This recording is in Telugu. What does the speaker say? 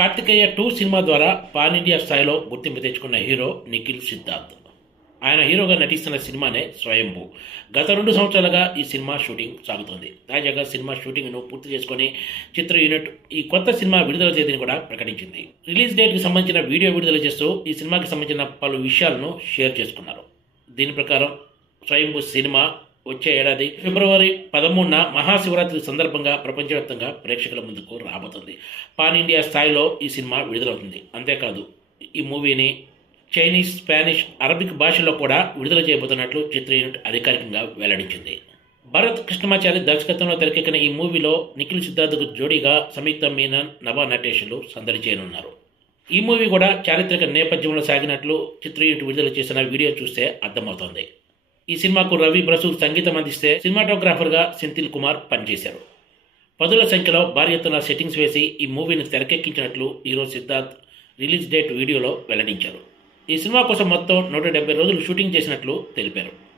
కార్తికేయ టూ సినిమా ద్వారా పాన్ ఇండియా స్థాయిలో గుర్తింపు తెచ్చుకున్న హీరో నిఖిల్ సిద్ధార్థ్. ఆయన హీరోగా నటిస్తున్న సినిమానే స్వయంభూ. గత రెండు సంవత్సరాలుగా ఈ సినిమా షూటింగ్ సాగుతోంది. తాజాగా సినిమా షూటింగ్ను పూర్తి చేసుకుని చిత్ర యూనిట్ ఈ కొత్త సినిమా విడుదల తేదీని కూడా ప్రకటించింది. రిలీజ్ డేట్కి సంబంధించిన వీడియో విడుదల చేస్తూ ఈ సినిమాకి సంబంధించిన పలు విషయాలను షేర్ చేసుకున్నారు. దీని ప్రకారం స్వయంభూ సినిమా వచ్చే ఏడాది ఫిబ్రవరి పదమూడున మహాశివరాత్రి సందర్భంగా ప్రపంచవ్యాప్తంగా ప్రేక్షకుల ముందుకు రాబోతుంది. పాన్ ఇండియా స్థాయిలో ఈ సినిమా విడుదలవుతుంది. అంతేకాదు ఈ మూవీని చైనీస్ స్పానిష్ అరబిక్ భాషలో కూడా విడుదల చేయబోతున్నట్లు చిత్ర యూనిట్ అధికారికంగా వెల్లడించింది. భరత్ కృష్ణమాచారి దర్శకత్వంలో తెరకెక్కిన ఈ మూవీలో నిఖిల్ సిద్ధార్థకు జోడీగా సంయుక్త మీనన్ నభా నటేషులు సందడి చేయనున్నారు. ఈ మూవీ కూడా చారిత్రక నేపథ్యంలో సాగినట్లు చిత్ర యూనిట్ విడుదల చేసిన వీడియో చూస్తే అర్థమవుతోంది. ఈ సినిమాకు రవి బ్రసూర్ సంగీతం అందిస్తే సినిమాటోగ్రాఫర్గా సెంతిల్ కుమార్ పనిచేశారు. పదుల సంఖ్యలో భారీ ఎత్తున సెట్టింగ్స్ వేసి ఈ మూవీని తెరకెక్కించినట్లు హీరో సిద్ధార్థ్ రిలీజ్ డేట్ వీడియోలో వెల్లడించారు. ఈ సినిమా కోసం మొత్తం నూట డెబ్బై రోజులు షూటింగ్ చేసినట్లు తెలిపారు.